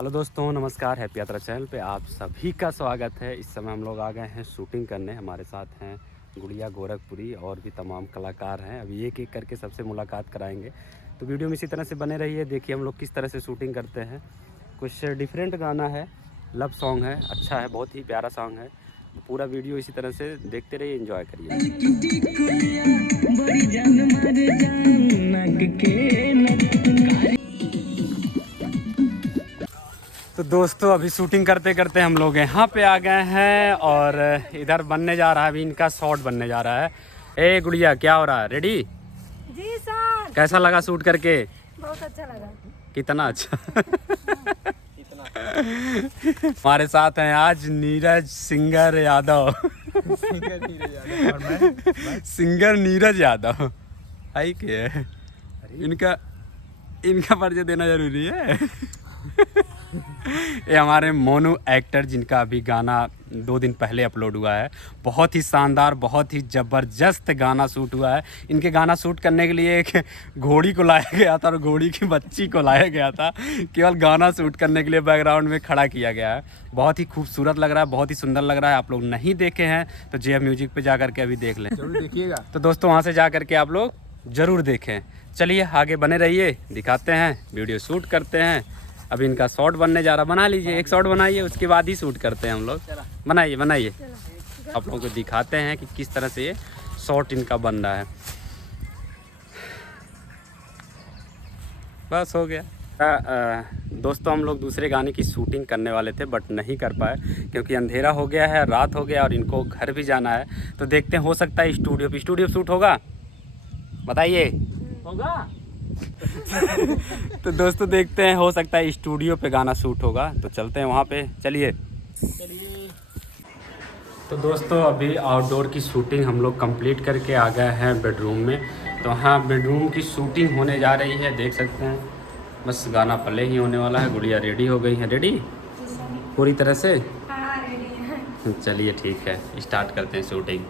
Hello दोस्तों, नमस्कार। Happy यात्रा चैनल पे आप सभी का स्वागत है। इस समय हम लोग आ गए हैं शूटिंग करने। हमारे साथ हैं गुड़िया गोरखपुरी और भी तमाम कलाकार हैं। अभी एक एक करके सबसे मुलाकात कराएंगे, तो वीडियो में इसी तरह से बने रहिए। देखिए हम लोग किस तरह से शूटिंग करते हैं। कुछ डिफरेंट गाना है, लव सॉन्ग है, अच्छा है, बहुत ही प्यारा सॉन्ग है। तो पूरा वीडियो इसी तरह से देखते रहिए, एंजॉय करिए। तो दोस्तों अभी शूटिंग करते करते हम लोग यहाँ पे आ गए हैं और इधर बनने जा रहा है, अभी इनका शॉट बनने जा रहा है। ए गुड़िया, क्या हो रहा है? रेडी? जी सर। कैसा लगा शूट करके? बहुत अच्छा लगा। कितना अच्छा। हमारे साथ हैं आज नीरज सिंगर यादव। सिंगर नीरज यादव आई के इनका परिचय देना जरूरी है। ये हमारे मोनू एक्टर, जिनका अभी गाना 2 दिन पहले अपलोड हुआ है। बहुत ही शानदार, बहुत ही ज़बरदस्त गाना शूट हुआ है। इनके गाना शूट करने के लिए एक घोड़ी को लाया गया था और घोड़ी की बच्ची को लाया गया था, केवल गाना शूट करने के लिए बैकग्राउंड में खड़ा किया गया है। बहुत ही खूबसूरत लग रहा है, बहुत ही सुंदर लग रहा है। आप लोग नहीं देखे हैं तो JM म्यूजिक पे जा करके अभी देख लें, जरूर देखिएगा। तो दोस्तों वहाँ से जा करके आप लोग ज़रूर देखें। चलिए आगे बने रहिए, दिखाते हैं, वीडियो शूट करते हैं। अभी इनका शॉट बनने जा रहा, बना लीजिए, एक शॉट बनाइए, उसके बाद ही शूट करते हैं हम लोग। बनाइए आप लोगों को दिखाते हैं कि किस तरह से ये शॉट इनका बन रहा है। बस हो गया। दोस्तों हम लोग दूसरे गाने की शूटिंग करने वाले थे बट नहीं कर पाए क्योंकि अंधेरा हो गया है, रात हो गया और इनको घर भी जाना है। तो देखते हैं, हो सकता है स्टूडियो शूट होगा, बताइए होगा। तो दोस्तों देखते हैं, हो सकता है स्टूडियो पे गाना शूट होगा, तो चलते हैं वहाँ पे। चलिए। तो दोस्तों अभी आउटडोर की शूटिंग हम लोग कंप्लीट करके आ गए हैं बेडरूम में। तो हाँ, बेडरूम की शूटिंग होने जा रही है, देख सकते हैं। बस गाना पहले ही होने वाला है। गुड़िया रेडी हो गई है? रेडी पूरी तरह से? हाँ रेडी है। चलिए ठीक है, स्टार्ट करते हैं शूटिंग।